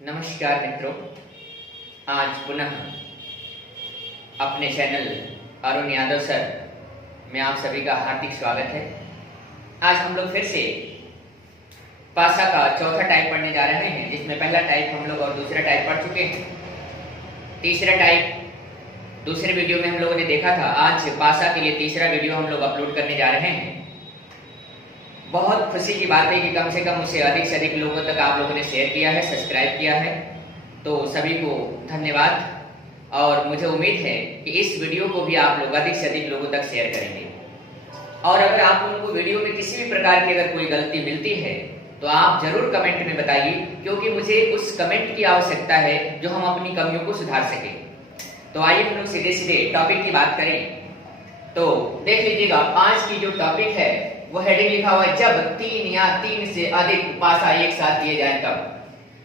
नमस्कार मित्रों, आज पुनः अपने चैनल अरुण यादव सर में आप सभी का हार्दिक स्वागत है। आज हम लोग फिर से पासा का चौथा टाइप पढ़ने जा रहे हैं, जिसमें पहला टाइप हम लोग और दूसरा टाइप पढ़ चुके हैं। तीसरा टाइप दूसरे वीडियो में हम लोगों ने देखा था। आज पासा के लिए तीसरा वीडियो हम लोग अपलोड करने जा रहे हैं। बहुत खुशी की बात है कि कम से कम उसे अधिक से अधिक लोगों तक आप लोगों ने शेयर किया है, सब्सक्राइब किया है, तो सभी को धन्यवाद। और मुझे उम्मीद है कि इस वीडियो को भी आप लोग अधिक से अधिक लोगों तक शेयर करेंगे। और अगर आप लोगों को वीडियो में किसी भी प्रकार की अगर कोई गलती मिलती है तो आप जरूर कमेंट में बताइए, क्योंकि मुझे उस कमेंट की आवश्यकता है जो हम अपनी कमियों को सुधार सके। तो आइए हम लोग सीधे सीधे टॉपिक की बात करें। तो देख लीजिएगा, आज की जो टॉपिक है वो हेडिंग लिखा हुआ है, जब 3 या 3 से अधिक पासा एक साथ दिए जाए तब।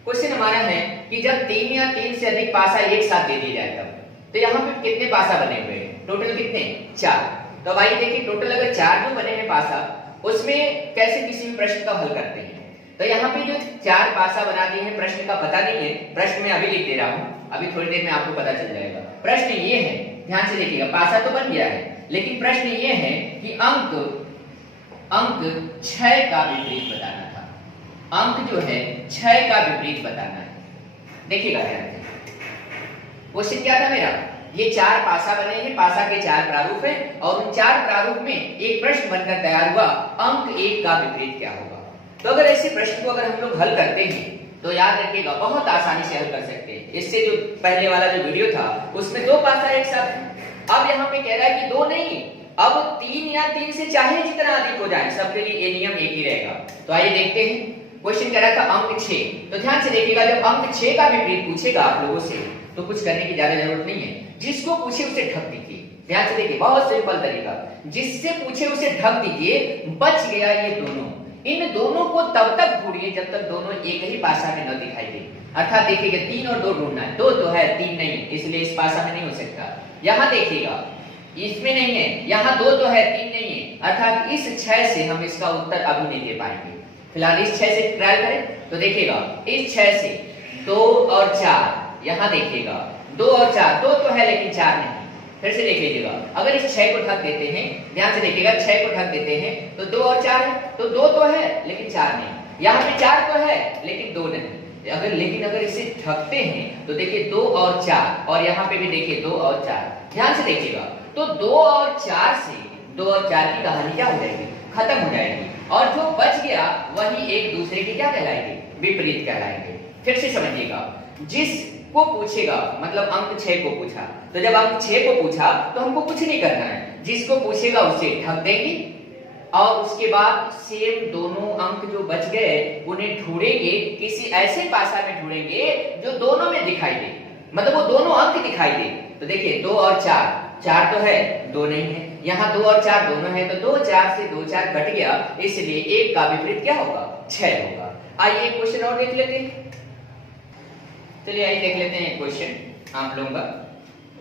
क्वेश्चन हमारा है कि जब 3 या 3 से अधिक पासा एक साथ दे दिए जाए तब। तो यहाँ पे कितने पासा बने हुए हैं? टोटल कितने? 4। तो आइए देखिए, टोटल अगर 4 जो बने हैं पासा, उसमें कैसे किसी भी प्रश्न का हल करते हैं। तो यहाँ पे जो 4 पासा बना दिए हैं, प्रश्न का पता नहीं है, प्रश्न में अभी लिख दे रहा हूँ, अभी थोड़ी देर में आपको पता चल जाएगा। प्रश्न ये है, ध्यान से देखिएगा, पासा तो बन गया है, लेकिन प्रश्न ये है कि अंक 6 का विपरीत बताना था। अंक जो है 6 का विपरीत बताना है। देखिएगा ध्यान से, क्वेश्चन क्या था मेरा, ये 4 पासा बने हैं, पासा के 4 प्रारूप हैं, और उन 4 प्रारूप में एक प्रश्न बनकर तैयार हुआ, अंक 1 का विपरीत क्या होगा। तो अगर ऐसे प्रश्न को अगर हम लोग हल करते हैं तो याद रखिएगा, बहुत आसानी से हल कर सकते हैं। इससे जो पहले वाला जो वीडियो था उसमें 2 पासा एक साथ, अब यहाँ पे कह रहा है कि 2 नहीं, अब 3 या 3 से चाहे जितना अधिक हो जाए, सबके लिए ये नियम एक ही रहेगा। तो आइए देखते हैं, क्वेश्चन कह रहा था अंक 6। तो ध्यान से देखिएगा, जब अंक 6 का विपरीत पूछेगा आप लोगों से तो कुछ करने की ज्यादा जरूरत नहीं है, जिसको पूछे उसे ढक दीजिए। ध्यान से देखिए, बहुत सिंपल तरीका, जिससे पूछे उसे ढक दीजिए। बच गया ये दोनों, इन दोनों को तब तक ढूंढिए जब तक दोनों एक ही पासा में न दिखाई दे। अर्थात देखिएगा, 3 और 2 ढूंढना है, 2 तो है 3 नहीं, इसलिए इस पासा में नहीं हो सकता। यहाँ देखिएगा, इसमें नहीं है, यहाँ 2 तो है 3 नहीं है, अर्थात इस 6 से हम इसका उत्तर अभी नहीं दे पाएंगे। फिलहाल इस 6 से ट्राई करें तो देखिएगा, इस 6 से 2 और 4, यहाँ देखिएगा 2 और 4, 2 तो है लेकिन 4 नहीं। फिर से देख लीजिएगा, अगर इस 6 को ढक देते हैं, ध्यान से देखिएगा, 6 को ढक देते हैं तो 2 और 4 है, तो 2 तो है लेकिन 4 नहीं। यहाँ पे 4 तो है लेकिन 2 नहीं। अगर इसे ढकते हैं तो देखिए 2 और 4, और यहाँ पे भी देखिए 2 और 4। ध्यान से देखिएगा, तो 2 और 4 से 2 और 4 की कहानी क्या हो जाएगी? खत्म हो जाएगी, और जो बच गया वही एक दूसरे के क्या कहलाएंगे? विपरीत कहलाएंगे। फिर से समझिएगा, जिसको पूछेगा, मतलब अंक 6 को पूछा, तो जब अंक 6 को पूछा तो हमको कुछ नहीं करना है, जिसको पूछेगा उसे ढक देंगे, और उसके बाद सेम दोनों अंक जो बच गए उन्हें ढूंढेंगे, किसी ऐसे पासा में ढूंढेंगे जो दोनों में दिखाई दे, मतलब वो दोनों अंक दिखाई दे। तो देखिए 2 और 4, 4 तो है 2 नहीं है, यहाँ 2 और 4 दोनों है, तो 2 4 से 2 4 कट गया, इसलिए 1 का विपरीत क्या होगा? 6 होगा। आइए एक क्वेश्चन और देख लेते हैं। चलिए आइए देख लेते हैं क्वेश्चन आप लोगों का।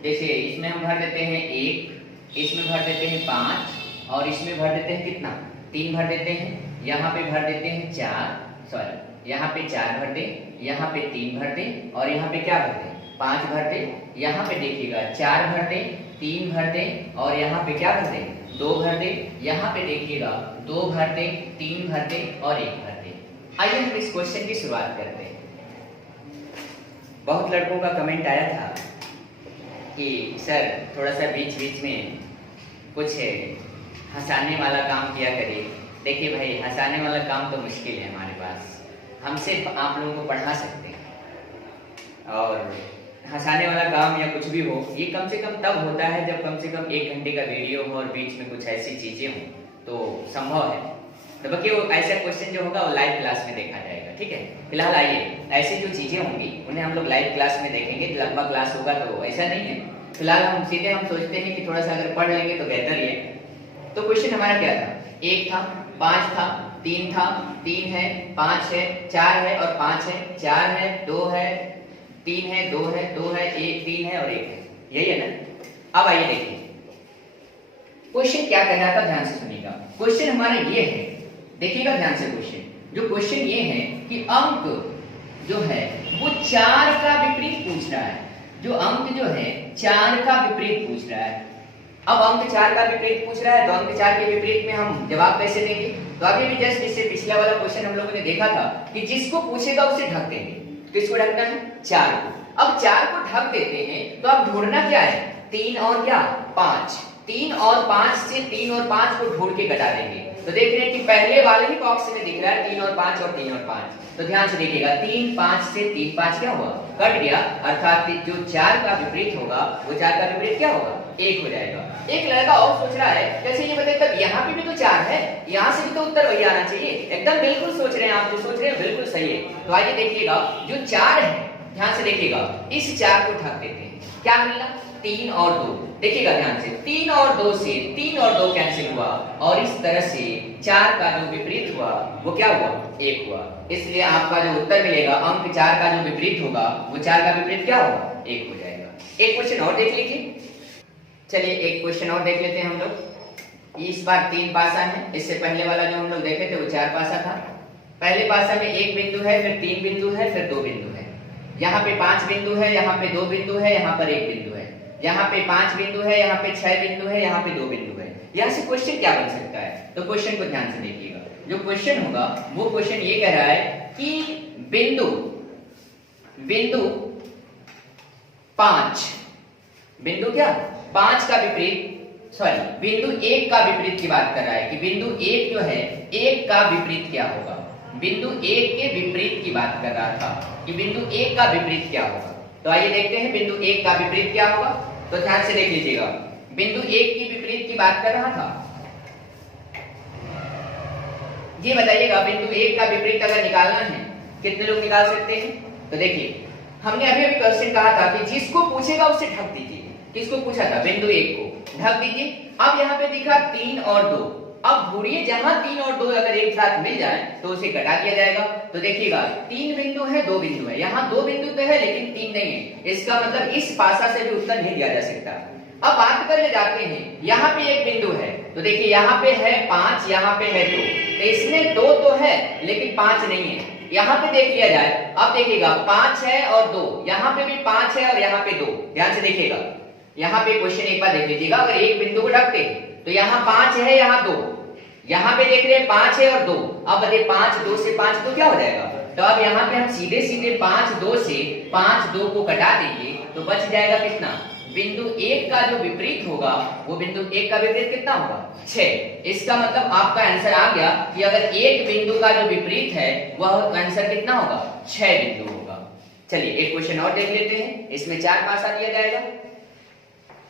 जैसे इसमें हम भर देते हैं 1, इसमें भर देते हैं 5, और इसमें भर देते हैं कितना? 3 भर देते हैं, यहाँ पे भर देते हैं 4, यहाँ पे 4 भर दें, यहाँ पे 3 भर दें, और यहाँ पे क्या भर दें? 5 भर दें। यहाँ पे देखिएगा 4 भर दें, 3 भर दें, और यहाँ पे क्या भर दें? 2 भर दें। यहाँ पे देखिएगा 2 भर दें, 3 भर दें, और 1 भर दें। आइए हम इस क्वेश्चन की शुरुआत करते हैं। बहुत लड़कों का कमेंट आया था कि सर थोड़ा सा बीच बीच में कुछ हंसाने वाला काम किया करिए। देखिए भाई, हंसाने वाला काम तो मुश्किल है हमारे पास, हम सिर्फ आप लोगों को पढ़ा सकते हैं। और हंसाने वाला काम या कुछ भी हो, ये कम से कम तब होता है जब कम से कम 1 घंटे का वीडियो हो और बीच में कुछ ऐसी चीजें हो तो संभव है। तो बाकी वो ऐसा क्वेश्चन जो होगा वो लाइव क्लास में देखा जाएगा, ठीक है। फिलहाल आइए, ऐसी जो चीजें होंगी उन्हें हम लोग लाइव क्लास में देखेंगे। लंबा क्लास होगा तो ऐसा नहीं है। फिलहाल हम सोचते हैं कि थोड़ा सा अगर पढ़ लेंगे तो बेहतर ही है। तो क्वेश्चन हमारा क्या था? 1 था, 5 था, 3 था, 3 है, 5 है, 4 है और 5 है, 4 है, 2 है, 3 है, 2 है, 2 है, 1 3 है और 1 है, यही है ना। अब आइए देखिए क्वेश्चन क्या कह रहा था, ध्यान से सुनिएगा। क्वेश्चन हमारा ये है, देखिएगा ध्यान से। क्वेश्चन ये है कि अंक जो है वो 4 का विपरीत पूछ रहा है। जो अंक जो है 4 का विपरीत पूछ रहा है। अब अंक 4 का विपरीत पूछ रहा है तो अंक 4 के विपरीत में हम जवाब कैसे देंगे? तो अभी भी जस्ट इससे पिछला वाला क्वेश्चन हम लोगों ने देखा था कि जिसको पूछेगा उसे ढक देंगे। किसको ढकना है? 4 को। अब 4 को ढक देते हैं तो अब ढूंढना क्या है? 3 और क्या? 5। 3 और 5 से 3 और 5 को ढूंढ के घटा देंगे। तो देख रहे हैं कि पहले वाले ही बॉक्स में दिख रहा है 3 और 5 और 3 और 5। तो ध्यान से देखिएगा 3 5 से 3 5 क्या हुआ? कट गया। अर्थात जो 4 का विपरीत होगा वो 4 का विपरीत क्या होगा? 1 हो जाएगा। एक लड़का और सोच रहा है कैसे ये बताइए, तब यहाँ पे भी तो 4 है, यहाँ से भी तो उत्तर वही आना चाहिए। एकदम बिल्कुल सोच रहे हैं आप, जो सोच रहे हैं बिल्कुल सही है। तो आइए देखिएगा जो 4 है, ध्यान से देखिएगा, इस 4 को ढक देते हैं। क्या मिलना? 3 और 2। देखिएगा ध्यान से, 3 और 2 से 3 और 2 कैंसिल हुआ और इस तरह से 4 का जो विपरीत हुआ वो क्या हुआ? 1 हुआ। इसलिए आपका जो उत्तर मिलेगा अंक 4 का जो विपरीत होगा वो 4 का विपरीत क्या होगा? 1 हो जाएगा। एक क्वेश्चन और देख लीजिए। चलिए एक क्वेश्चन और देख लेते हैं हम लोग। इस बार 3 पासा है, इससे पहले वाला जो हम लोग देखे थे वो 4 पासा था। पहले पासा में 1 बिंदु है, फिर 3 बिंदु है, फिर 2 बिंदु है। यहाँ पे 5 बिंदु है, यहाँ पे 2 बिंदु है, यहाँ पर 1 बिंदु है। यहाँ पे 5 बिंदु है, यहाँ पे 6 बिंदु है, यहाँ पे 2 बिंदु है। यहाँ से क्वेश्चन क्या बन सकता है? तो क्वेश्चन को ध्यान से देखिएगा। जो क्वेश्चन होगा वो क्वेश्चन ये कह रहा है कि बिंदु 5 बिंदु क्या 5 का विपरीत, सॉरी बिंदु 1 का विपरीत की बात कर रहा है कि बिंदु 1 जो है 1 का विपरीत क्या होगा। बिंदु 1 के विपरीत की बात कर रहा था कि बिंदु 1 का विपरीत क्या होगा। तो आइए देखते हैं बिंदु 1 का विपरीत क्या होगा। तो ध्यान से देख लीजिएगा, बिंदु 1 की विपरीत की बात कर रहा था। ये बताइएगा बिंदु 1 का विपरीत अगर निकालना है कितने लोग निकाल सकते हैं? तो देखिए हमने अभी क्वेश्चन कहा था कि जिसको पूछेगा उसे ढक दीजिए। किसको पूछा था? बिंदु 1 को ढक दीजिए। अब यहाँ पे दिखा 3 और 2। अब ढूंढिए जहां 3 और 2 अगर एक साथ मिल जाए तो उसे घटा दिया जाएगा। तो देखिएगा 3 बिंदु है, 2 बिंदु है। यहाँ 2 बिंदु तो है लेकिन 3 नहीं है। इसका मतलब इस पासा से भी उत्तर नहीं दिया जा सकता। अब बात कर ले जाते हैं, यहाँ पे एक बिंदु है तो देखिए यहाँ पे है 5, यहाँ पे है 2। तो इसमें 2 तो है लेकिन 5 नहीं है। यहाँ पे देख लिया जाए, अब देखिएगा 5 है और 2, यहाँ पे भी 5 है और यहाँ पे 2। ध्यान से देखिएगा, यहाँ पे क्वेश्चन एक बार देख लीजिएगा। अगर एक बिंदु को ढकते हैं तो यहाँ 5 है, यहाँ 2, यहाँ पे देख रहे हैं 5 है और 2। अब बताइए 5 2 से 5 2 क्या हो जाएगा? तो अब यहाँ पे हम सीधे सीधे 5 2 से 5 2 को घटा देंगे तो बच जाएगा कितना? बिंदु 1 का जो विपरीत होगा वो बिंदु 1 का विपरीत कितना होगा? 6। इसका मतलब आपका आंसर आ गया कि अगर एक बिंदु का जो विपरीत है वह आंसर कितना होगा? 6 बिंदु होगा। चलिए एक क्वेश्चन और देख लेते हैं, इसमें 4 पासा दिया जाएगा।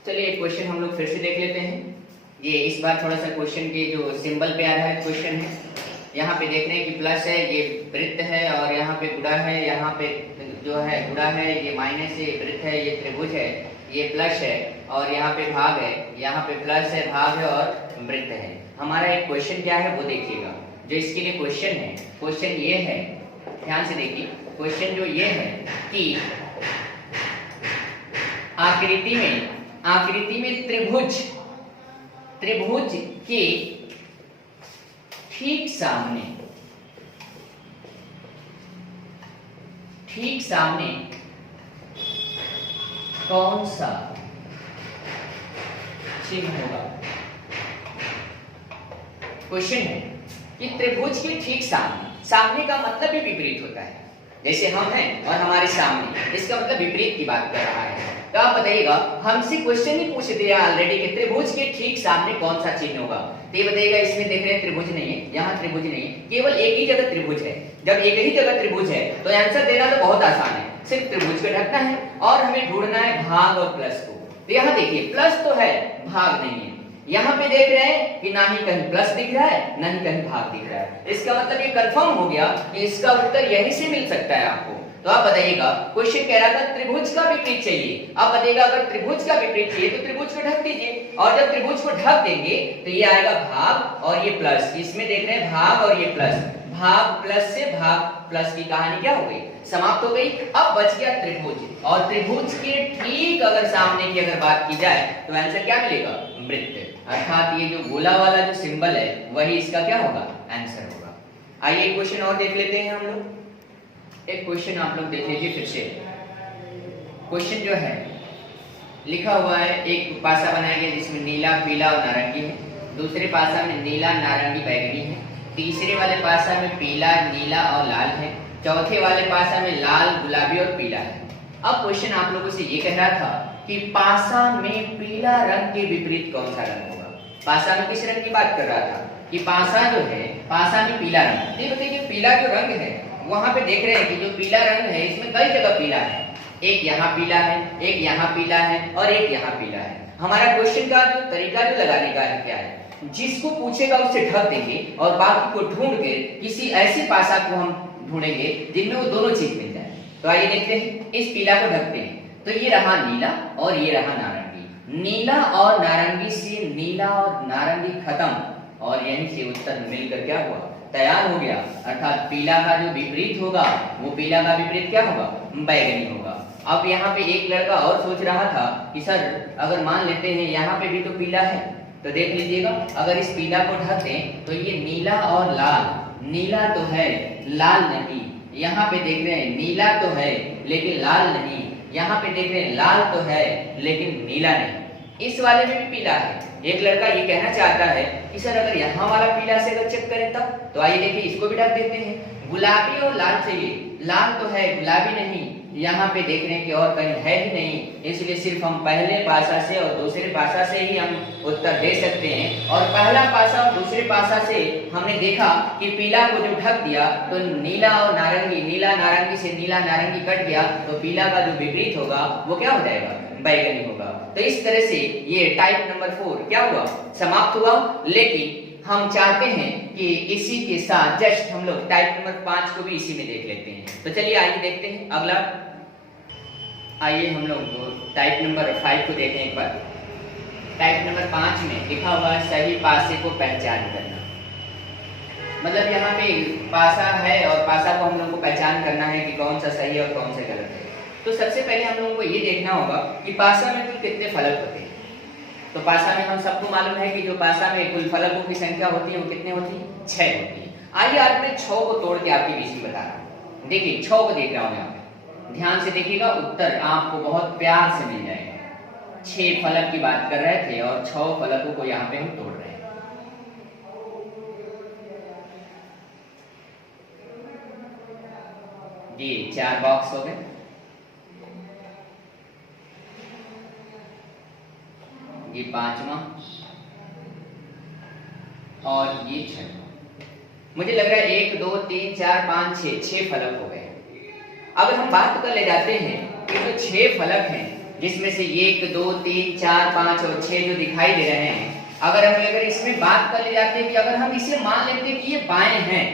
चलिए एक क्वेश्चन हम लोग फिर से देख लेते हैं। ये इस बार थोड़ा सा क्वेश्चन के जो सिंबल पे आधारित क्वेश्चन है। यहाँ पे देख रहे हैं कि प्लस है, ये वृत्त है, और यहाँ पे गुणा है, यहाँ पे जो है गुणा है, ये माइनस है, वृत्त है, ये त्रिभुज है, ये प्लस है, और यहाँ पे भाग है, यहाँ पे प्लस है, भाग है और वृत्त है। हमारा एक क्वेश्चन क्या है वो देखिएगा। जो इसके लिए क्वेश्चन है, क्वेश्चन ये है, ध्यान से देखिए, क्वेश्चन जो ये है कि आकृति में त्रिभुज के ठीक सामने कौन सा चिन्ह होगा। क्वेश्चन है कि त्रिभुज के ठीक सामने का मतलब भी विपरीत होता है। जैसे हम हैं और हमारे सामने, इसका मतलब विपरीत की बात कर रहा है। तो आप बताइएगा, हमसे क्वेश्चन ही पूछ दिया ऑलरेडी कि त्रिभुज के ठीक सामने कौन सा चिन्ह होगा। तो ये बताइएगा, इसमें देख रहे हैं त्रिभुज नहीं है, यहाँ त्रिभुज नहीं है, केवल एक ही जगह त्रिभुज है। जब एक ही जगह त्रिभुज है तो आंसर देना तो बहुत आसान है, सिर्फ त्रिभुज को ढकना है और हमें ढूंढना है भाग और प्लस को। तो यहाँ देखिए प्लस तो है, भाग नहीं है। यहाँ पे देख रहे हैं कि ना ही कहीं प्लस दिख रहा है ना ही कहीं भाग दिख रहा है। इसका मतलब ये कंफर्म हो गया कि इसका उत्तर यहीं से मिल सकता है आपको। तो आप बताइएगा, क्वेश्चन कह रहा था त्रिभुज का विपरीत चाहिए। आप बताइएगा अगर त्रिभुज का विपरीत चाहिए तो त्रिभुज को ढक दीजिए, और जब त्रिभुज को ढक देंगे तो ये आएगा भाग और ये प्लस। इसमें देख रहे हैं भाग और ये प्लस, भाग प्लस से भाग प्लस की कहानी क्या हो गई? समाप्त हो गई। अब बच गया त्रिभुज, और त्रिभुज के ठीक अगर सामने की अगर बात की जाए तो आंसर क्या मिलेगा? वृत्त। अर्थात ये जो गोला वाला जो सिंबल है वही इसका क्या होगा? आंसर होगा। आइए एक क्वेश्चन और देख लेते हैं हम लोग। एक क्वेश्चन आप लोग देख लीजिए फिर से। क्वेश्चन जो है लिखा हुआ है, एक पासा बनाया गया जिसमें नीला, पीला और नारंगी है, दूसरे पासा में नीला, नारंगी, बैगनी है, तीसरे वाले पासा में पीला, नीला और लाल है, चौथे वाले पासा में लाल, गुलाबी और पीला है। अब क्वेश्चन आप लोगों से ये कह रहा था कि पासा में पीला रंग के विपरीत कौन सा रंग होगा। पासा में किस रंग की बात कर रहा था कि पासा जो है, पासा में पीला रंग। ये बताइए पीला जो रंग है वहां पे देख रहे हैं कि जो पीला रंग है इसमें कई जगह पीला है, एक यहाँ पीला है, एक यहाँ पीला है और एक यहाँ पीला है। हमारा क्वेश्चन का जो तरीका जो लगाने का है क्या है, जिसको पूछेगा उससे ढक देंगे और बाकी को ढूंढ के किसी ऐसी पासा को हम ढूंढेंगे जिनमें वो दोनों चीज मिल जाए। तो आइए देखते हैं, इस पीला को ढकते हैं। तो ये रहा नीला और ये रहा नारंगी। नीला और नारंगी से नीला और नारंगी खत्म और यहीं से उत्तर मिलकर क्या हुआ, तैयार हो गया। अर्थात पीला का जो विपरीत होगा वो पीला का विपरीत क्या होगा, बैगनी होगा। अब यहाँ पे एक लड़का और सोच रहा था कि सर अगर मान लेते हैं यहाँ पे भी तो पीला है, तो देख लीजिएगा अगर इस पीला को ढक दें तो ये नीला और लाल, नीला तो है लाल नहीं। यहाँ पे देख रहे हैं नीला तो है लेकिन लाल नहीं, यहाँ पे देख रहे हैं लाल तो है लेकिन नीला नहीं। इस वाले में भी पीला है। एक लड़का ये कहना चाहता है कि सर अगर यहाँ वाला पीला से अगर चेक करें तब, तो आइए देखिए इसको भी ढक देते हैं। गुलाबी और लाल चाहिए, लाल तो है गुलाबी नहीं, यहाँ पे देख रहे हैं कि और कहीं है ही नहीं, इसलिए सिर्फ हम पहले पासा से और दूसरे पासा से ही हम उत्तर दे सकते हैं। और पहला पासा और दूसरे पासा से हमने देखा कि पीला को जो ढक दिया तो नीला और नारंगी, नीला नारंगी से नीला नारंगी कट गया तो पीला का जो विपरीत होगा वो क्या हो जाएगा, बैगनी होगा। तो इस तरह से ये टाइप नंबर 4 क्या हुआ, समाप्त हुआ। लेकिन हम चाहते हैं कि इसी के साथ जस्ट हम लोग टाइप नंबर 5 को भी इसी में देख लेते हैं। तो चलिए आइए देखते हैं अगला। आइए हम लोग टाइप नंबर 5 को देखें एक बार। टाइप नंबर 5 में लिखा हुआ है सही पासे को पहचान करना। मतलब यहाँ पे पासा है और पासा को हम लोग को पहचान करना है कि कौन सा सही है और कौन सा गलत है। तो सबसे पहले हम लोगों को ये देखना होगा कि पासा में कुल कितने फलक होते हैं। तो पासा में हम सबको मालूम है कि जो पासा में कुल फलकों की संख्या होती है वो कितने होती है, 6 होती है। आइए आज मैं 6 को तोड़ के आपकी बीसी बता रहा हूँ। देखिए 6 को देख रहा हूँ यहाँ पे, ध्यान से देखिएगा, उत्तर आपको बहुत प्यार से मिल जाएगा। 6 फलक की बात कर रहे थे और 6 फलकों को यहाँ पे हम तोड़ रहे हैं। ये 4 बॉक्स हो गए, ये 5वां और ये 6वां। मुझे लग रहा है 1 2 3 4 5 6 फलक हो गए। अगर हम बात कर ले जाते हैं कि जो 6 फलक हैं जिसमें से 1 2 3 4 5 और 6 जो दिखाई दे रहे हैं, अगर इसमें बात कर ले जाते हैं कि अगर हम इसे मान लेते हैं कि ये बाएं हैं,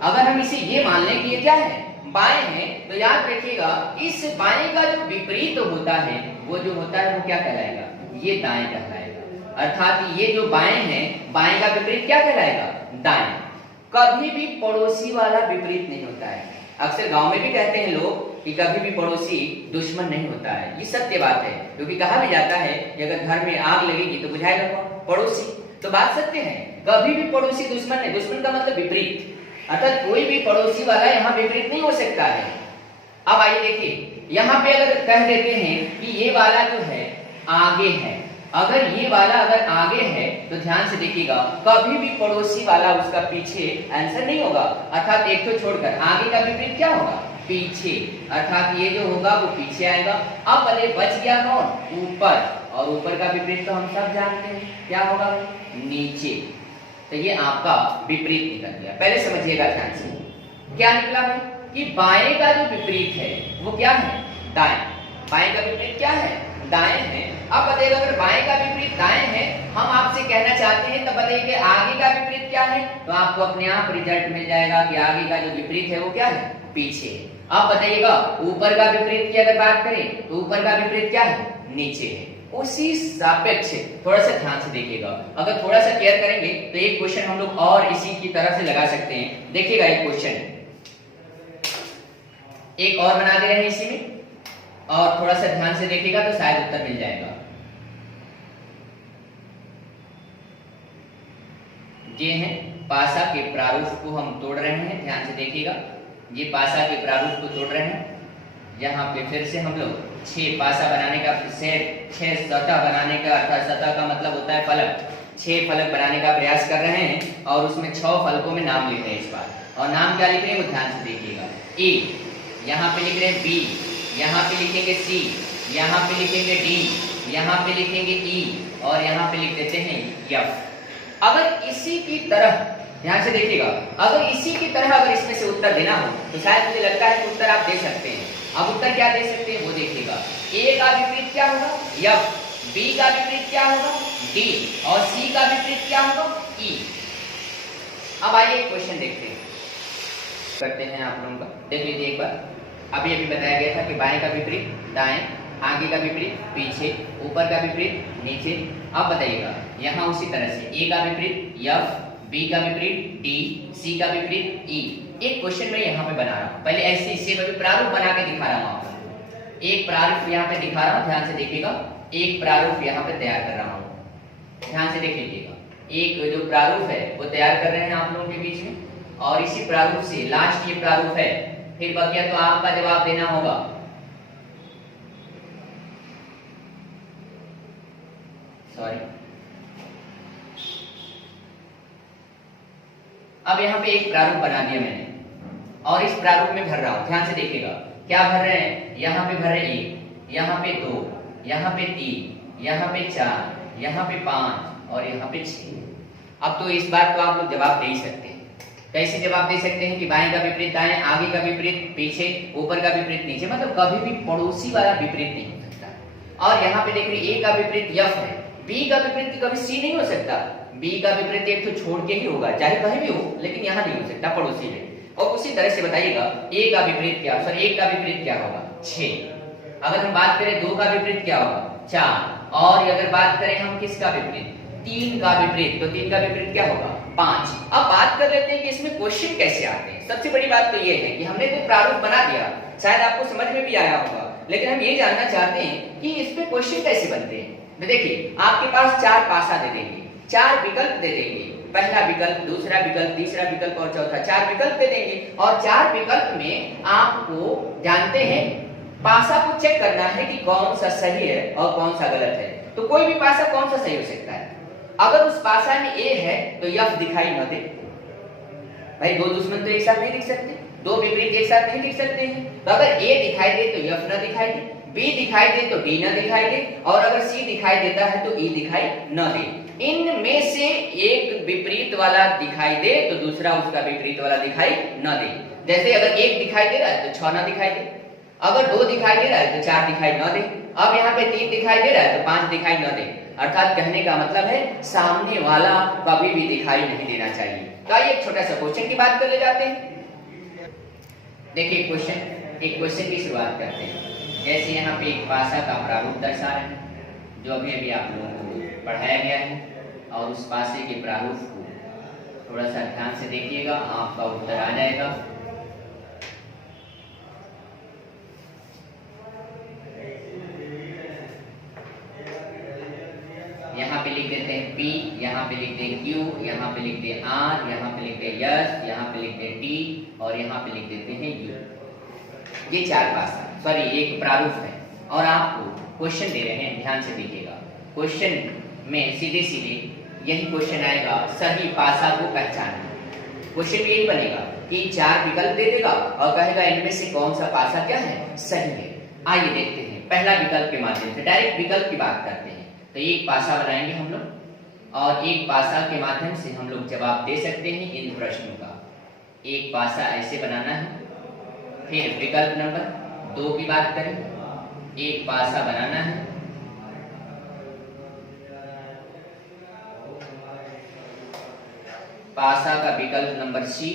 अगर हम इसे ये मान लें कि ये क्या है, बाएं हैं, तो याद रखिएगा इस बाएं का जो विपरीत होता है वो जो होता है वो क्या कहलाएगा, ये दाएं कहलाएगा। अर्थात ये जो बाएं हैं, बाएं का विपरीत क्या कहलाएगा, दाएं। कभी भी पड़ोसी वाला विपरीत नहीं होता है। अक्सर गांव में भी कहते हैं लोग कि कभी भी पड़ोसी दुश्मन नहीं होता है। ये सत्य बात है, क्योंकि कहा भी जाता है कि अगर घर में आग लगेगी तो बुझाएगा कौन, पड़ोसी। तो बात सत्य है, कभी भी पड़ोसी दुश्मन नहीं। दुश्मन का मतलब विपरीत, अर्थात कोई भी पड़ोसी वाला यहाँ विपरीत नहीं हो सकता है। अब आइए देखिए, यहाँ पे अगर कह देते हैं कि ये वाला जो है आगे है, अगर ये वाला अगर आगे है तो ध्यान से देखिएगा कभी भी पड़ोसी वाला उसका पीछे आंसर नहीं होगा। अर्थात एक तो छोड़कर आगे का विपरीत क्या होगा, पीछे। अर्थात ये जो होगा वो पीछे आएगा। अब भले बच गया कौन, ऊपर, और ऊपर का विपरीत तो हम सब जानते हैं क्या होगा, नीचे। तो ये आपका विपरीत निकल गया। पहले समझिएगा ध्यान से, क्या निकला है कि बाएं का जो विपरीत है वो क्या है, दाएं। बाएं का विपरीत क्या है, दाएं है। अब बताइए अगर बाएं का विपरीत दाएं है, हम आपसे कहना चाहते हैं, तब बताइए कि आगे का विपरीत क्या है, तो आपको अपने आप रिजल्ट मिल जाएगा कि आगे का जो विपरीत है वो क्या है, पीछे। अब बताइएगा ऊपर का विपरीत की अगर बात करें तो ऊपर का विपरीत क्या है, नीचे है। उसी सापेक्ष थोड़ा सा ध्यान से देखिएगा, अगर थोड़ा सा केयर करेंगे तो एक क्वेश्चन हम लोग और इसी की तरह से लगा सकते हैं। देखिएगा एक क्वेश्चन एक और बना दे रहे हैं इसी में, और थोड़ा सा ध्यान से देखिएगा तो शायद उत्तर मिल जाएगा। ये है पासा के प्रारूप को हम तोड़ रहे हैं, ध्यान से देखिएगा। ये पासा के प्रारूप को तोड़ रहे हैं। यहाँ पे फिर से हम लोग 6 पासा बनाने का सेट 6 सतह बनाने का, अर्थात सतह का मतलब होता है फलक, 6 फलक बनाने का प्रयास कर रहे हैं और उसमें 6 फलकों में नाम लिख रहे हैं इस बार। और नाम क्या लिख रहे हैं वो ध्यान से देखिएगा। ए, यहाँ पे लिख रहे हैं बी, यहाँ पे लिखेंगे सी, यहाँ पे लिखेंगे डी, यहाँ पे लिखेंगे ई और यहाँ पे लिख देते हैं एफ। अगर इसी की तरह ध्यान से देखिएगा, अगर इसी की तरह अगर इसमें से उत्तर देना हो तो शायद मुझे लगता है कि उत्तर आप दे सकते हैं। अब उत्तर क्या दे सकते हैं वो देखिएगा। ए का विपरीत क्या होगा एफ, बी का विपरीत क्या होगा डी और सी का विपरीत क्या होगा ई। अब आइए क्वेश्चन देखते हैं, करते हैं आप लोगों का। देख लीजिए एक बार, अभी बताया गया था कि बाएं का विपरीत दाएं, आगे का विपरीत पीछे, ऊपर का विपरीत नीचे। अब बताइएगा यहाँ उसी तरह से ए का विपरीत एफ, बी का विपरीत डी, सी का विपरीत ई। एक क्वेश्चन मैं यहाँ पे बना रहा हूँ, पहले ऐसे इसे मैं प्रारूप बना के दिखा रहा हूँ आपको। एक प्रारूप यहाँ पे दिखा रहा हूँ, ध्यान से देखिएगा। एक प्रारूप यहाँ पे तैयार कर रहा हूँ, ध्यान से देख लीजिएगा। एक जो प्रारूप है वो तैयार कर रहे हैं आप लोगों के बीच में, और इसी प्रारूप से लास्ट ये प्रारूप है, फिर बकिया तो आपका जवाब देना होगा। सॉरी, अब यहाँ पे एक प्रारूप बना दिया मैंने और इस प्रारूप में भर रहा हूं, ध्यान से देखिएगा। क्या भर रहे हैं, यहाँ पे भर रहे हैं 1, यहाँ पे 2, यहाँ पे 3, यहाँ पे 4, यहाँ पे 5 और यहाँ पे 6। अब तो इस बार तो आप लोग जवाब दे ही सकते हैं। कैसे जवाब दे सकते हैं कि बाएं का विपरीत दाएं, आगे का विपरीत पीछे, ऊपर का विपरीत नीचे, मतलब कभी भी पड़ोसी वाला विपरीत नहीं हो सकता। और यहाँ पे देख रहे ए का विपरीत एफ है, बी का विपरीत कभी सी नहीं हो सकता, बी का विपरीत एक तो छोड़ के ही होगा, चाहे कहीं भी हो, लेकिन यहाँ नहीं हो सकता, पड़ोसी है। और उसी तरह से बताइएगा ए का विपरीत क्या, सॉरी एक का विपरीत क्या होगा 6। अगर हम बात करें 2 का विपरीत क्या होगा 4, और अगर बात करें हम किसका विपरीत 3 का विपरीत, तो 3 का विपरीत क्या होगा 5। अब बात कर लेते हैं कि इसमें क्वेश्चन कैसे आते हैं। सबसे बड़ी बात तो ये है कि हमने तो प्रारूप बना दिया, शायद आपको समझ में भी आया होगा, लेकिन हम ये जानना चाहते हैं कि इस पे क्वेश्चन कैसे बनते हैं। देखिए आपके पास 4 पासा दे देंगे, 4 विकल्प दे देंगे, पहला विकल्प, दूसरा विकल्प, तीसरा विकल्प और चौथा, 4 विकल्प दे देंगे। और 4 विकल्प में आपको जानते हैं पासा को चेक करना है कि कौन सा सही है और कौन सा गलत है। तो कोई भी पासा कौन सा सही हो सकता है। अगर उस पासा में ए है तो एफ दिखाई न दे, भाई 2 दुश्मन तो एक साथ नहीं दिख सकते, 2 विपरीत एक साथ नहीं दिख सकते हैं। तो अगर ए दिखाई दे तो एफ न दिखाई दे, बी दिखाई दे तो डी न दिखाई दे, और अगर सी दिखाई देता है तो ई दिखाई न दे। इनमें से एक विपरीत वाला दिखाई दे तो दूसरा उसका विपरीत वाला दिखाई न दे। जैसे अगर 1 दिखाई दे रहा है तो 6 न दिखाई दे, अगर 2 दिखाई दे रहा है तो 4 दिखाई न दे, अब यहाँ पे 3 दिखाई दे रहा है तो 5 दिखाई न दे। अर्थात कहने का मतलब है सामने वाला कभी भी दिखाई नहीं देना चाहिए। तो आइए एक छोटा सा क्वेश्चन की बात कर ले जाते हैं। देखिए क्वेश्चन, एक क्वेश्चन की शुरुआत करते हैं। जैसे यहाँ पे एक पासा का प्रारूप दर्शा रहे हैं जो अभी अभी आप लोगों को पढ़ाया गया है, और उस पासे के प्रारूप को थोड़ा सा ध्यान से देखिएगा, आपका उत्तर आ जाएगा। यहाँ पे लिख देते हैं P, यहाँ पे लिखते हैं Q, यहाँ पे लिखते हैं R, यहाँ पे लिखते हैं S, यहाँ पे लिखते हैं T और यहाँ पे लिख देते हैं U। ये 4 पासा, सॉरी एक प्रारूप है और आपको क्वेश्चन दे रहे हैं, ध्यान से देखिएगा। क्वेश्चन में सीधे सीधे यही क्वेश्चन आएगा, सही पासा को पहचानना। क्वेश्चन यही बनेगा कि 4 विकल्प दे देगा और कहेगा इनमें से कौन सा पासा क्या है सही है। आइए देखते हैं पहला विकल्प के माध्यम से, डायरेक्ट विकल्प की बात करते हैं। तो एक पासा बनाएंगे हम लोग और एक पासा के माध्यम से हम लोग जवाब दे सकते हैं इन प्रश्नों का। एक पासा ऐसे बनाना है। फिर विकल्प नंबर 2 की बात करें, एक पासा बनाना है, पासा का विकल्प नंबर सी,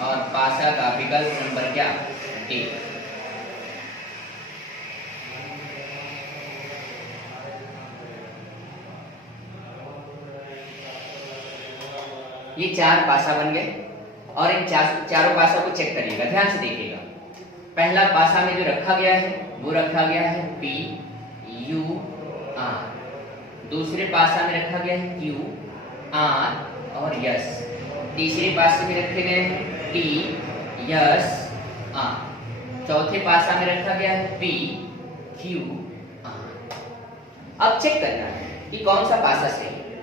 और पासा का विकल्प नंबर क्या डी। ये 4 पासा बन गए और इन चारों पासा को चेक करिएगा, ध्यान से देखिएगा। पहला पासा में जो रखा गया है वो रखा गया है P U R, दूसरे पासा में रखा गया है Q, R और यस। तीसरे पासे में रखे गए हैं T, यस, R। चौथे पासा में रखा गया है P, Q, R। अब चेक करना है कि कौन सा पासा सही है।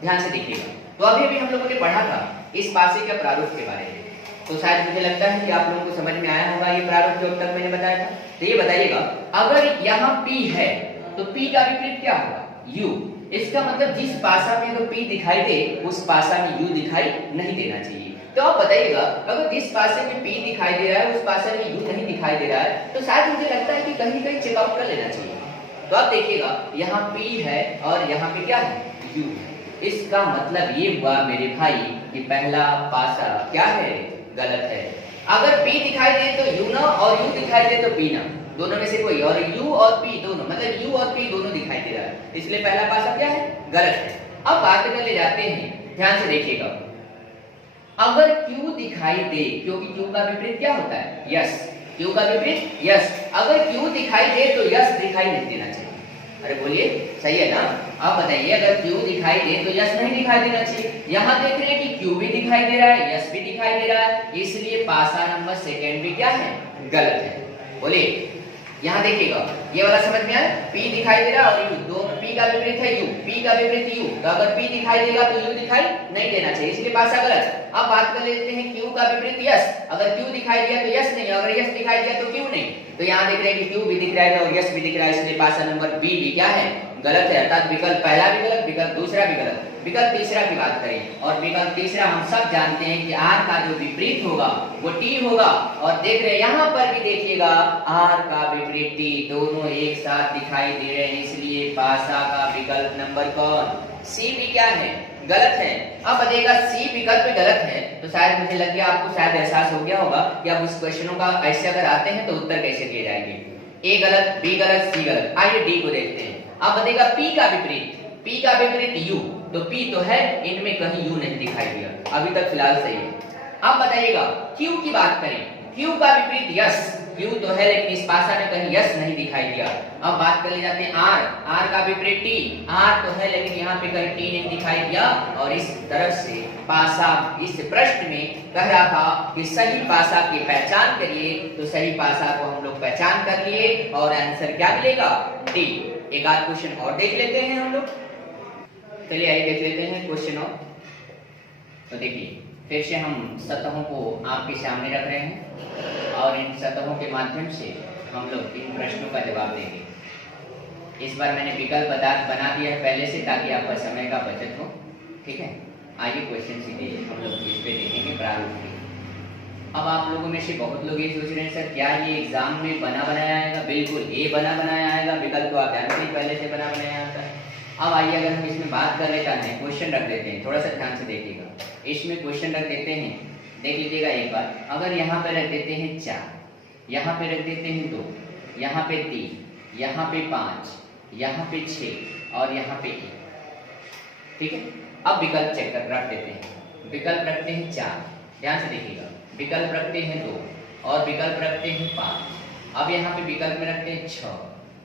ध्यान से देखिएगा। तो अभी हम लोगों ने पढ़ा था इस पासे के प्रारूप के बारे में, तो शायद मुझे लगता है कि आप लोगों को समझ में आया होगा ये प्रारूप जो अब तक मैंने बताया था। तो ये बताइएगा, अगर यहाँ P है तो P का विपरीत क्या होगा? U। इसका मतलब जिस पासा में तो P दिखाई दे उस पासा में U दिखाई नहीं देना चाहिए। तो आप बताइएगा, अगर जिस पासे में P दिखाई दे रहा है उस पासे में U नहीं दिखाई दे रहा है, तो शायद मुझे लगता है कि कहीं कहीं चेकआउट कर लेना चाहिए। तो आप देखिएगा, यहाँ P है और यहाँ पे क्या है? U है। इसका मतलब ये हुआ मेरे भाई कि पहला पासा क्या है? गलत है। अगर P दिखाई दे तो U ना, और U दिखाई दे तो P ना, दोनों में से कोई। और U और P दोनों, मतलब U और P दोनों दिखाई दे रहा है, इसलिए पहला पासा क्या है? गलत है। अब बात करने जाते हैं, ध्यान से देखिएगा। अगर Q दिखाई दे, क्योंकि Q का विपरीत क्या होता है? यस। Q का विपरीत यस। अगर Q दिखाई दे तो यस दिखाई नहीं देना चाहिए। अरे बोलिए, सही है ना? आप बताइए, अगर Q दिखाई दे तो यस नहीं दिखाई देना चाहिए। यहाँ देख रहे हैं कि Q भी दिखाई दे रहा है, यस भी दिखाई दे रहा है, इसलिए पासा नंबर सेकंड भी क्या है? गलत है। बोलिए, यहाँ देखिएगा, ये वाला समझ में आया? P दिखाई दे रहा है और U, दोनों P का विपरीत है U, P का विपरीत U। तो अगर P दिखाई देगा तो U दिखाई नहीं देना चाहिए, इसलिए पासा गलत। अब बात कर लेते हैं Q का विपरीत यस। अगर Q दिखाई दिया तो यस नहीं, अगर यस दिखाई दिया तो Q नहीं। तो यहाँ देख रहे हैं कि Q भी दिख रहा है और यस भी दिख रहा है, इसलिए पासा नंबर B भी क्या है? गलत है। अर्थात विकल्प पहला भी गलत, विकल्प दूसरा भी गलत। विकल्प तीसरा की बात करें, और विकल्प तीसरा हम सब जानते हैं कि R का जो विपरीत होगा वो T होगा। और देख रहे हैं यहाँ पर भी देखिएगा, R का विपरीत T, दोनों एक साथ दिखाई दे रहे हैं, इसलिए पासा का विकल्प नंबर कौन? C भी क्या है? गलत है। अब बताइएगा, C विकल्प भी गलत है, तो शायद मुझे लग गया आपको शायद एहसास हो गया होगा कि अब उस क्वेश्चनों का ऐसे अगर आते हैं तो उत्तर कैसे दिए जाएंगे। A गलत, B गलत, C गलत। आइए D को देखते हैं। अब बताइएगा P का विपरीत, P का विपरीत U, तो P तो है, इनमें कहीं U नहीं दिखाई दिया, अभी तक फिलहाल सही है। अब बताइएगा Q की बात करें, Q का विपरीत यस, Q तो है लेकिन इस पासा में कहीं यस नहीं दिखाई दिया। अब बात कर ले जाते हैं R, R का विपरीत T, R तो है लेकिन यहाँ पे कहीं T नहीं दिखाई दिया। और इस तरफ से पासा इस प्रश्न में कह रहा था कि सही पासा की पहचान करिए, तो सही पासा को हम लोग पहचान कर लिए और आंसर क्या मिलेगा? D। एक आध क्वेश्चन और देख लेते हैं हम लोग। चलिए आइए देख लेते हैं क्वेश्चन और। तो देखिए, फिर से हम सतहों को आपके सामने रख रहे हैं और इन सतहों के माध्यम से हम लोग इन प्रश्नों का जवाब देंगे। इस बार मैंने विकल्प बना दिया है पहले से, ताकि आपका समय का बचत हो। ठीक है, आइए क्वेश्चन सीधे हम लोग इस पे देखेंगे प्रारूप के। अब आप लोगों में से बहुत लोग ये सोच रहे हैं, सर क्या ये एग्जाम में बना बनाया आएगा? बिल्कुल, ये बना बनाया आएगा। विकल्प तो आप जानते ही पहले से बना बनाया आता है। अब आइए, अगर हम इसमें बात कर लेते हैं, क्वेश्चन रख लेते हैं, थोड़ा सा ध्यान से देखिएगा। इसमें क्वेश्चन रख देते हैं, देख लीजिएगा एक बार। अगर यहाँ पे रख देते हैं 4, यहाँ पे रख देते हैं 2, यहाँ पे 3, यहाँ पे 5, यहाँ पे 6 और यहाँ पे 1। ठीक है, अब विकल्प चेक कर रख देते हैं। विकल्प रखते हैं 4, ध्यान से देखिएगा। विकल्प रखते हैं 2 और विकल्प रखते हैं 5। अब यहाँ पे विकल्प में रखते हैं 6,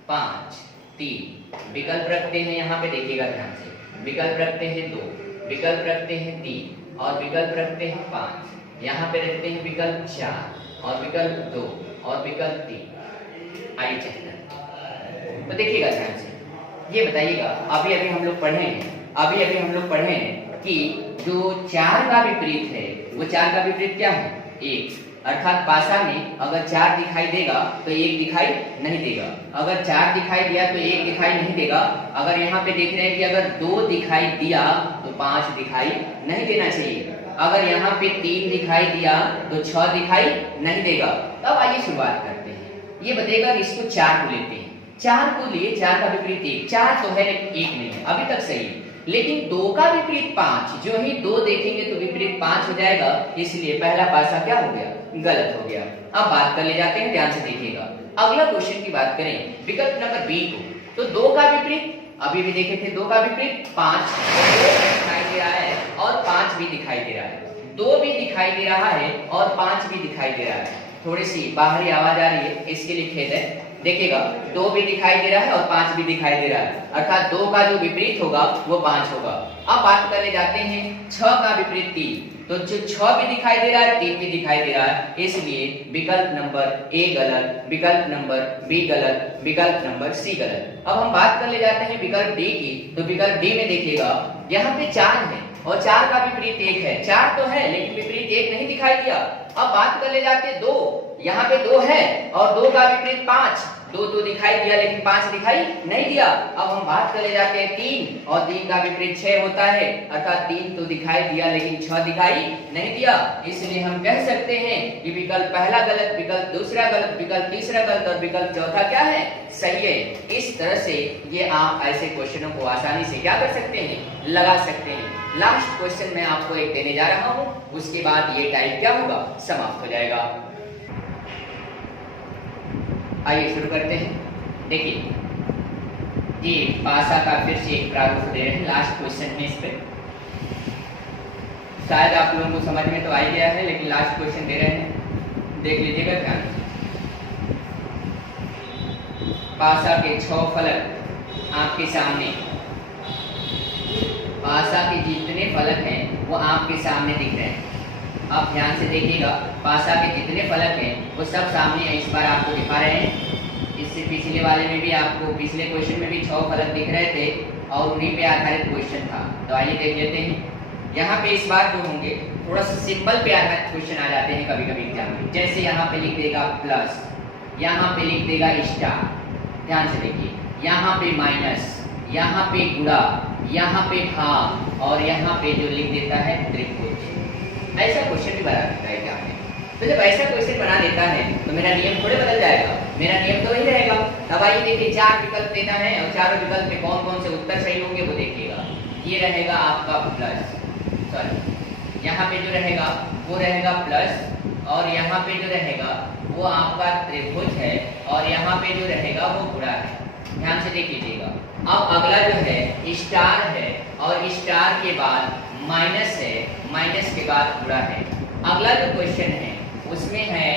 5, 3। विकल्प रखते हैं यहाँ पे, देखिएगा ध्यान से। विकल्प रखते हैं 2, विकल्प रखते हैं 3 और विकल्प रखते हैं 5। यहाँ पे रखते हैं विकल्प 4 और विकल्प 2 और विकल्प 3। आइए चेक करें, तो देखिएगा ध्यान से। ये बताइएगा, अभी हम लोग पढ़े कि जो 4 का विपरीत है, वो 4 का विपरीत क्या है? 1। अर्थात पासा में अगर 4 दिखाई देगा तो 1 दिखाई नहीं देगा। अगर 4 दिखाई दिया तो 1 दिखाई नहीं देगा। अगर यहाँ पे देख रहे हैं कि अगर 2 दिखाई दिया तो 5 दिखाई नहीं देना चाहिए। अगर यहाँ पे 3 दिखाई दिया तो 6 दिखाई नहीं देगा। तब आइए शुरुआत करते हैं। ये बताइएगा, इसको 4 को लेते हैं। 4 को लिए, 4 का विपरीत 1, 4 तो है लेकिन 1 नहीं है, अभी तक सही है। लेकिन 2 का विपरीत 5, जो ही 2 देखेंगे तो विपरीत 5 हो जाएगा, इसलिए पहला पासा क्या हो गया? गलत हो गया। अब बात कर ले जाते हैं, ध्यान से देखिएगा। अगला क्वेश्चन की बात करें, विकल्प नंबर बी को, तो 2 का विपरीत, अभी भी देखे थे 2 का विपरीत 5, 2 दिखाई दे रहा है और 5 भी दिखाई दे रहा है। 2 भी दिखाई दे रहा है और 5 भी दिखाई दे रहा है। थोड़ी सी बाहरी आवाज आ रही है, इसके लिए खेद है। देखिएगा 2 भी दिखाई दे रहा है और 5 भी दिखाई दे रहा है, अर्थात 2 का जो विपरीत होगा वो 5 होगा। अब बात करने जाते हैं 6 का विपरीत 3, तो जो 6 भी दिखाई दे रहा है 3 भी दिखाई दे रहा है, इसलिए विकल्प नंबर ए गलत, विकल्प नंबर बी गलत, विकल्प नंबर सी गलत। अब हम बात कर ले जाते हैं विकल्प डी की, तो विकल्प डी में देखिएगा यहाँ पे 4 है और 4 का विपरीत 1 है, 4 तो है लेकिन विपरीत 1 नहीं दिखाई दिया। अब बात कर ले जाते 2, यहाँ पे 2 है और 2 का विपरीत 5, 2 तो दिखाई दिया लेकिन 5 दिखाई नहीं दिया। अब हम बात कर ले जाते हैं 3 और 3 का विपरीत 6 होता है, अर्थात 3 तो दिखाई दिया लेकिन 6 दिखाई नहीं दिया, इसलिए हम कह सकते हैं कि विकल्प पहला गलत, विकल्प दूसरा गलत, विकल्प तीसरा गलत और विकल्प चौथा क्या है, सही है। इस तरह से ये आप ऐसे क्वेश्चनों को आसानी से क्या कर सकते हैं, लगा सकते हैं। लास्ट क्वेश्चन मैं आपको एक देने जा रहा हूं, उसके बाद ये टाइप क्या होगा, समाप्त हो जाएगा। आइए शुरू करते हैं। देखिए ये पासा का फिर से एक प्रारूप दे रहे हैं लास्ट क्वेश्चन में, इस पे शायद आप लोगों को समझ में तो आ ही गया है, लेकिन लास्ट क्वेश्चन दे रहे हैं, देख लीजिएगा ध्यान से। पासा के 6 फलक आपके सामने, पासा के जितने फलक हैं वो आपके सामने दिख रहे हैं। आप ध्यान से देखिएगा, पासा के जितने फलक हैं वो सब सामने इस बार आपको दिखा रहे हैं। इससे पिछले वाले में भी आपको, पिछले क्वेश्चन में भी 6 फलक दिख रहे थे और उन्हीं पे आधारित क्वेश्चन था। तो आइए देख लेते हैं। यहाँ पे इस बार जो होंगे थोड़ा सा सिंबल पे आधारित क्वेश्चन आ जाते हैं कभी कभी एग्जाम में, जैसे यहाँ पे लिख देगा प्लस, यहाँ पे लिख देगा स्टार, ध्यान से देखिए, यहाँ पे माइनस, यहाँ पे गुणा, यहाँ पे भाग और यहाँ पे जो लिख देता है त्रिभुज। ऐसा क्वेश्चन भी बना देता है क्या है। तो जब ऐसा क्वेश्चन बना देता है तो मेरा नियम थोड़े बदल जाएगा, मेरा नियम तो वही रहेगा। तब आइए देखिए 4 विकल्प देना है और चारों विकल्प में कौन कौन से उत्तर सही होंगे वो देखिएगा। ये रहेगा आपका प्लस, सॉरी यहाँ पे जो रहेगा वो रहेगा प्लस और यहाँ पे जो रहेगा वो आपका त्रिभुज है और यहाँ पे जो रहेगा वो गुणा है। ध्यान से देख लीजिएगा। अब अगला जो है स्टार है और स्टार के बाद माइनस है, माइनस के बाद गुणा है। अगला जो क्वेश्चन है उसमें है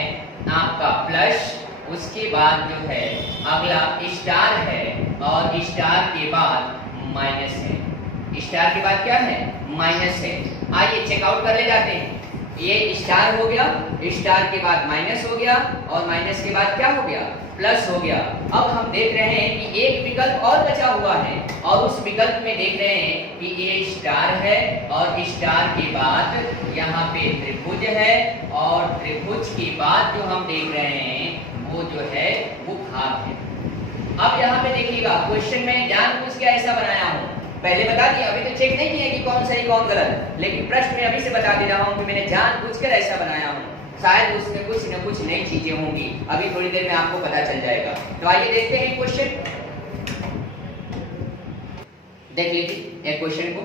आपका प्लस, उसके बाद जो है अगला स्टार है और स्टार के बाद माइनस है। स्टार के बाद क्या है, माइनस है। आइए चेकआउट कर ले जाते हैं। ये स्टार हो गया, स्टार के बाद माइनस हो गया और माइनस के बाद क्या हो गया, प्लस हो गया। अब हम देख रहे हैं कि एक विकल्प और बचा हुआ है और उस विकल्प में देख रहे हैं कि ये स्टार है और स्टार के बाद यहाँ पे त्रिभुज है और त्रिभुज के बाद जो हम देख रहे हैं वो जो है वो भाग है। अब यहाँ पे देखिएगा क्वेश्चन में जानबूझ के ऐसा बनाया हूँ, पहले बता दिया, अभी तो चेक नहीं किया कि कौन सही कौन गलत, लेकिन प्रश्न में अभी से बता दे रहा हूँ कि मैंने जानबूझकर ऐसा बनाया हूँ। शायद उसमें कुछ न कुछ नई चीजें होंगी, अभी थोड़ी देर में आपको पता चल जाएगा। तो आइए देखते हैं क्वेश्चन, देख लीजिए एक क्वेश्चन को।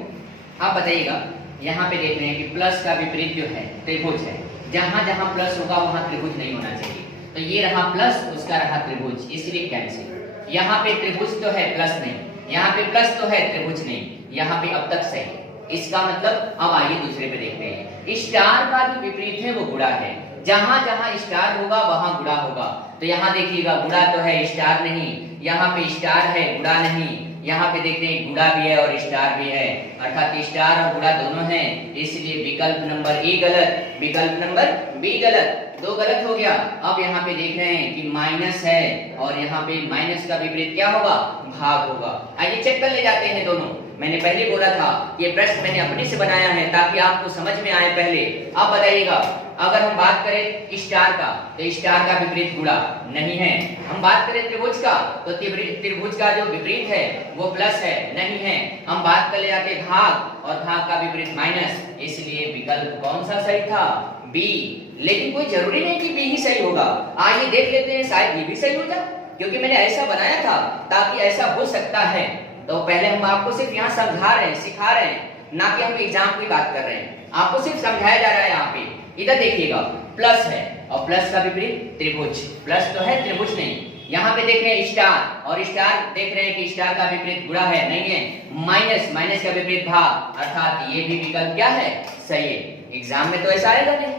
आप बताइएगा, यहाँ पे देख रहे हैं कि प्लस का विपरीत जो है त्रिभुज है, जहां जहां प्लस होगा वहां त्रिभुज नहीं होना चाहिए। तो ये रहा प्लस, उसका रहा त्रिभुज, इसलिए कैंसिल। यहाँ पे त्रिभुज तो है प्लस नहीं, यहाँ पे प्लस तो है त्रिभुज नहीं, यहाँ पे अब तक सही। इसका मतलब अब आइए दूसरे पे देखते हैं। स्टार का जो विपरीत है वो गुणा है, जहां जहां स्टार होगा वहां गुणा होगा। तो यहाँ देखिएगा गुणा तो है स्टार नहीं, यहाँ पे स्टार है गुणा नहीं, यहाँ पे देखते हैं गुणा भी है और स्टार भी है, अर्थात स्टार और गुणा दोनों हैं, इसलिए विकल्प नंबर ए गलत, विकल्प नंबर बी गलत, 2 गलत हो गया। अब यहाँ पे देख रहे हैं कि माइनस है और यहाँ पे माइनस का विपरीत क्या होगा, भाग होगा। आइए चेक कर ले जाते हैं दोनों। मैंने पहले बोला था ये प्रश्न मैंने अपने से बनाया है ताकि आपको समझ में आए पहले। अब बताइएगा, अगर हम बात करें स्टार का तो स्टार का विपरीत गुणा नहीं है। हम बात करें त्रिभुज का तो त्रिभुज का जो विपरीत है वो प्लस है, नहीं है। हम बात कर ले जाते भाग और भाग का विपरीत माइनस, इसलिए विकल्प कौन सा सही था, बी। लेकिन कोई जरूरी नहीं कि बी ही सही होगा। आइए देख लेते हैं, शायद ये भी सही हो जाए, क्योंकि मैंने ऐसा बनाया था ताकि ऐसा हो सकता है। तो पहले हम आपको सिर्फ यहाँ समझा रहे हैं, सिखा रहे हैं, ना कि हम एग्जाम की बात कर रहे हैं। आपको सिर्फ समझाया जा रहा है। यहाँ पे इधर देखिएगा प्लस है और प्लस का विपरीत त्रिभुज, प्लस तो है त्रिभुज नहीं। यहाँ पे देख रहे हैं स्टार और स्टार देख रहे हैं कि स्टार का विपरीत गुणा है, नहीं है। माइनस, माइनस का विपरीत भाग, अर्थात ये भी विकल्प क्या है, सही है। एग्जाम में तो ऐसा आएगा नहीं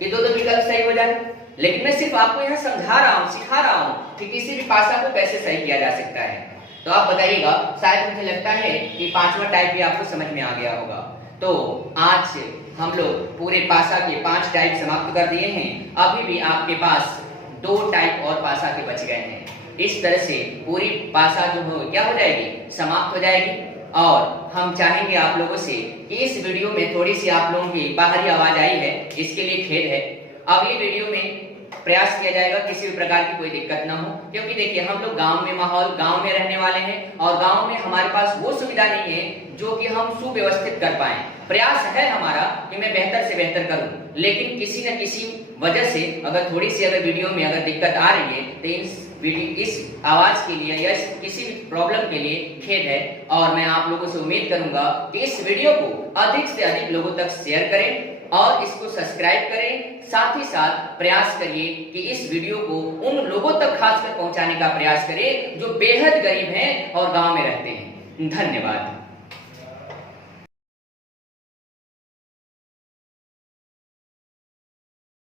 कि दो विकल्प सही हो जाए। लेकिन मैं सिर्फ आपको यह समझा रहा हूँ, सिखा रहा हूँ कि किसी भी पासा को कैसे सही किया जा सकता है। तो आप बताइएगा, शायद मुझे लगता है कि पांचवा टाइप भी आपको समझ में आ गया होगा। तो आज हम लोग पूरे पासा के 5 टाइप समाप्त कर दिए हैं। अभी भी आपके पास 2 टाइप और पासा के बच गए हैं। इस तरह से पूरी पासा जो हो क्या हो जाएगी, समाप्त हो जाएगी। और हम चाहेंगे आप लोगों से कि इस वीडियो में थोड़ी सी आप लोगों की बाहरी आवाज आई है, इसके लिए खेद है। अब ये वीडियो में प्रयास किया जाएगा किसी भी प्रकार की कोई दिक्कत ना हो, क्योंकि देखिए हम लोग गांव में गांव में रहने वाले हैं और गांव में हमारे पास वो सुविधा नहीं है जो कि हम सुव्यवस्थित कर पाए। प्रयास है हमारा कि मैं बेहतर से बेहतर करूं, लेकिन किसी न किसी वजह से अगर थोड़ी सी वीडियो में अगर दिक्कत आ रही है तो इस आवाज के लिए या किसी भी प्रॉब्लम के लिए खेद है। और मैं आप लोगों से उम्मीद करूंगा कि इस वीडियो को अधिक से अधिक लोगों तक शेयर करें और इसको सब्सक्राइब करें। साथ ही साथ प्रयास करिए कि इस वीडियो को उन लोगों तक खासकर पहुंचाने का प्रयास करें जो बेहद गरीब हैं और गांव में रहते हैं। धन्यवाद।